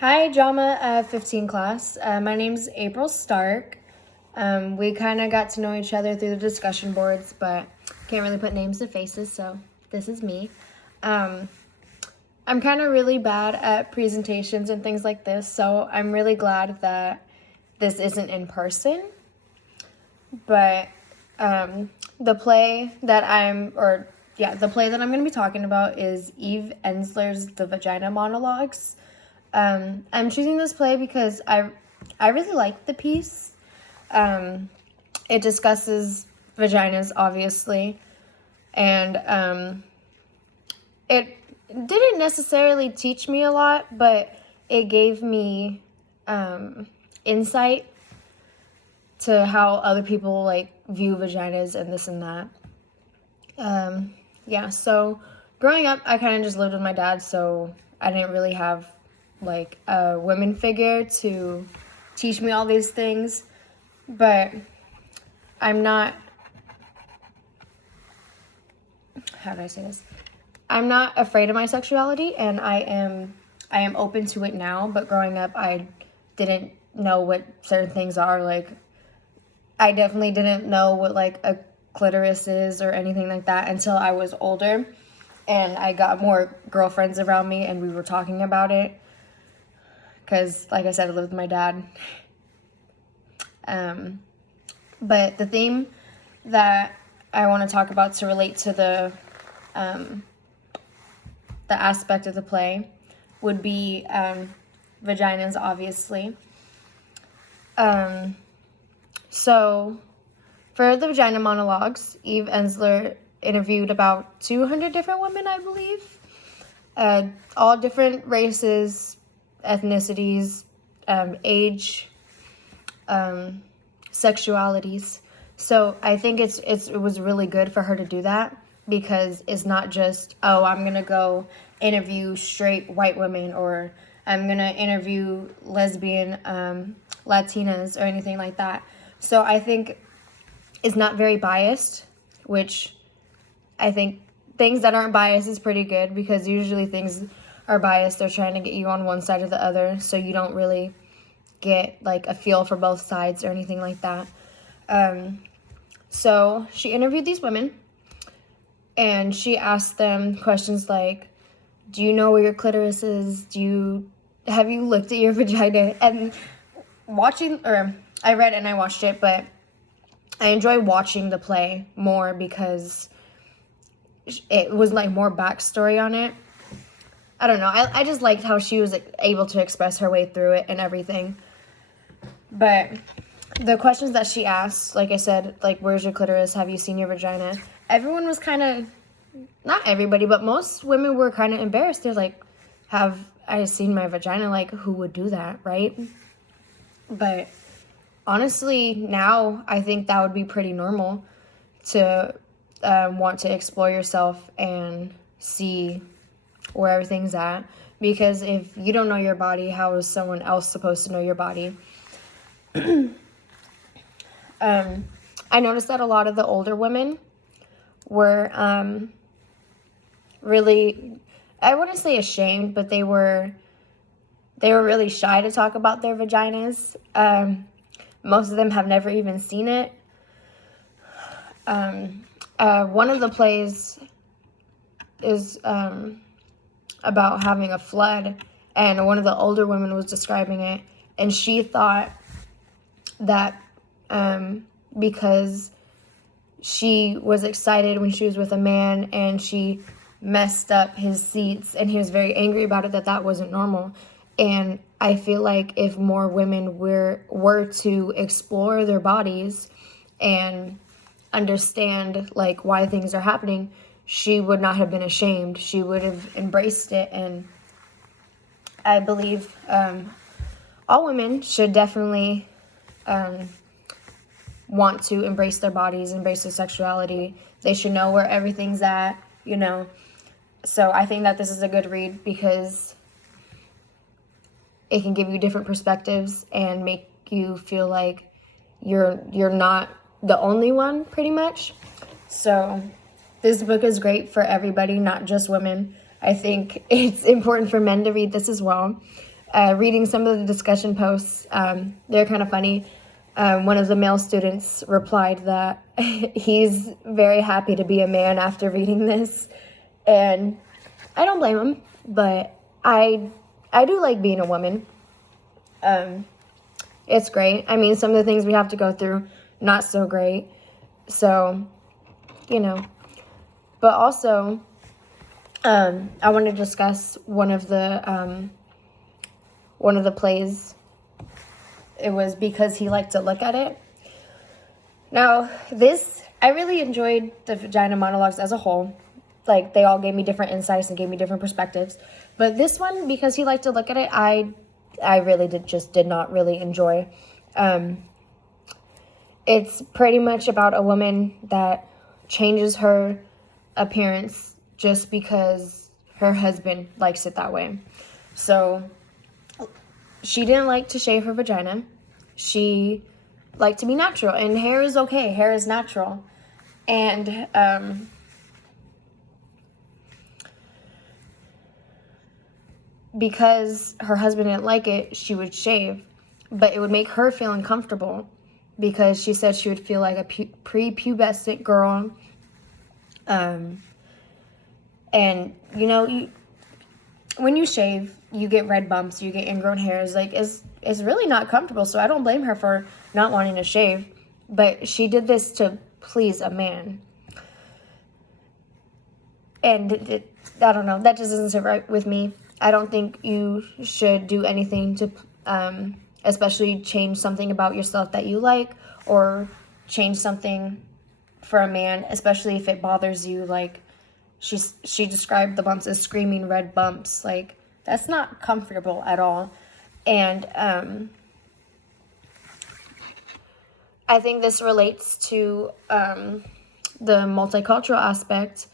Hi, Drama 15 class. My name's April Stark. We kind of got to know each other through the discussion boards, but can't really put names to faces, so this is me. I'm kind of really bad at presentations and things like this, so I'm really glad that this isn't in person. But the play that I'm going to be talking about is Eve Ensler's The Vagina monologues. I'm choosing this play because I really like the piece. It discusses vaginas, obviously, and it didn't necessarily teach me a lot, but it gave me insight to how other people view vaginas and this and that. So growing up, I kind of just lived with my dad, so I didn't really have a women figure to teach me all these things, but I'm not, how do I say this? I'm not afraid of my sexuality, and I am open to it now, but growing up, I didn't know what certain things are. I definitely didn't know what a clitoris is or anything like that until I was older, and I got more girlfriends around me, and we were talking about it. Because, like I said, I lived with my dad. But the theme that I want to talk about to relate to the aspect of the play would be vaginas, obviously. So, for the Vagina monologues, Eve Ensler interviewed about 200 different women, I believe. All different races, ethnicities, age, sexualities. So I think it was really good for her to do that, because it's not just, oh, I'm gonna go interview straight white women, or I'm gonna interview lesbian Latinas or anything like that. So I think it's not very biased, which I think things that aren't biased is pretty good, because usually things are biased. They're trying to get you on one side or the other, so you don't really get a feel for both sides or anything like that. So she interviewed these women, and she asked them questions like, do you know where your clitoris is? Have you looked at your vagina? And I read and I watched it, but I enjoy watching the play more because it was more backstory on it. I don't know. I just liked how she was able to express her way through it and everything. But the questions that she asked, like I said, where's your clitoris? Have you seen your vagina? Everyone was kind of, not everybody, but most women were kind of embarrassed. They're like, have I seen my vagina? Who would do that, right? But honestly, now I think that would be pretty normal to want to explore yourself and see where everything's at, because if you don't know your body, how is someone else supposed to know your body? I noticed that a lot of the older women were really, I wouldn't say ashamed, but they were really shy to talk about their vaginas. Most of them have never even seen it. One of the plays is about having a flood, and one of the older women was describing it, and she thought that because she was excited when she was with a man and she messed up his seats and he was very angry about it, that wasn't normal. And I feel like if more women were to explore their bodies and understand why things are happening, she would not have been ashamed. She would have embraced it. And I believe all women should definitely want to embrace their bodies, embrace their sexuality. They should know where everything's at, So I think that this is a good read because it can give you different perspectives and make you feel like you're not the only one, pretty much. So this book is great for everybody, not just women. I think it's important for men to read this as well. reading some of the discussion posts. They're kind of funny. One of the male students replied that he's very happy to be a man after reading this, and I don't blame him, but I do like being a woman. It's great. I mean, some of the things we have to go through, not so great. So, but also, I want to discuss one of the plays. It was Because He Liked to Look at It. Now, I really enjoyed the Vagina monologues as a whole. Like, they all gave me different insights and gave me different perspectives. But this one, Because He Liked to Look at It, I really did not really enjoy. It's pretty much about a woman that changes her appearance just because her husband likes it that way. So she didn't like to shave her vagina. She liked to be natural, and hair is okay. Hair is natural. And because her husband didn't like it, she would shave, but it would make her feel uncomfortable because she said she would feel like a prepubescent girl. And when you shave, you get red bumps, you get ingrown hairs. Like, it's really not comfortable. So I don't blame her for not wanting to shave, but she did this to please a man. And I don't know, that just doesn't sit right with me. I don't think you should do anything to, especially change something about yourself that you like, or change something for a man, especially if it bothers you. Like, she described the bumps as screaming red bumps. Like, that's not comfortable at all. And I think this relates to the multicultural aspect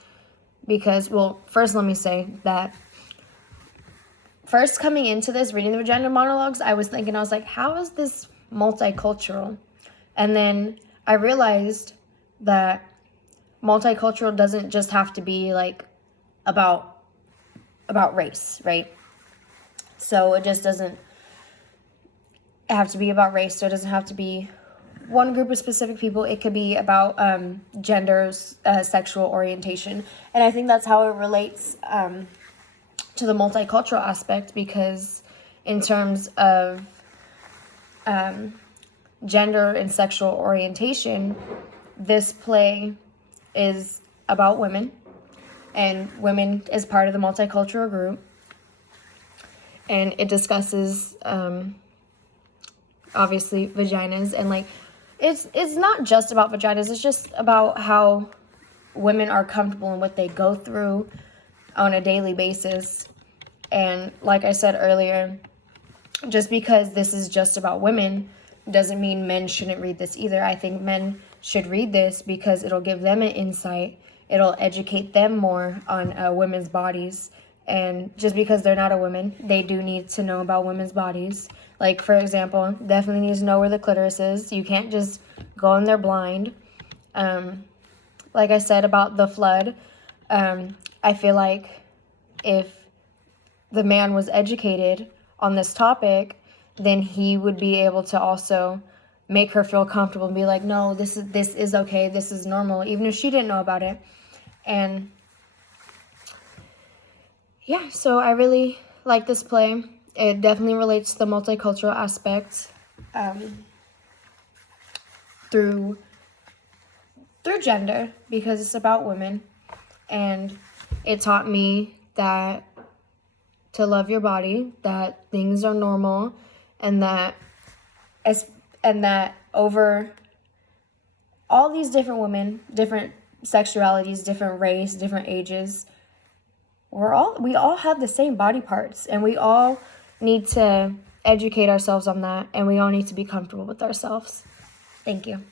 because, well, first let me say that first coming into this, reading the Vagina monologues, I was like, how is this multicultural? And then I realized that multicultural doesn't just have to be like about race, right? So it just doesn't have to be about race. So it doesn't have to be one group of specific people. It could be about genders, sexual orientation. And I think that's how it relates to the multicultural aspect, because in terms of gender and sexual orientation, this play is about women, and women is part of the multicultural group, and it discusses obviously vaginas, and like it's not just about vaginas, it's just about how women are comfortable in what they go through on a daily basis. And like I said earlier, just because this is just about women doesn't mean men shouldn't read this either. I think men should read this because it'll give them an insight. It'll educate them more on women's bodies. And just because they're not a woman, they do need to know about women's bodies. Like, for example, definitely need to know where the clitoris is. You can't just go in there blind. Like I said about the flood, I feel like if the man was educated on this topic, then he would be able to also make her feel comfortable and be like, no, this is okay, this is normal, even if she didn't know about it. And yeah, so I really like this play. It definitely relates to the multicultural aspect through gender, because it's about women. And it taught me that to love your body, that things are normal, and that over all these different women, different sexualities, different race, different ages, we all have the same body parts, and we all need to educate ourselves on that, and we all need to be comfortable with ourselves. Thank you.